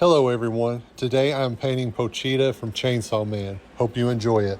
Hello everyone, today I'm painting Pochita from Chainsaw Man. Hope you enjoy it.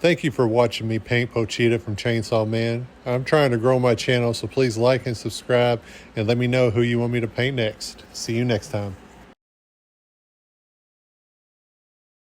Thank you for watching me paint Pochita from Chainsaw Man. I'm trying to grow my channel, so please like and subscribe and let me know who you want me to paint next. See you next time.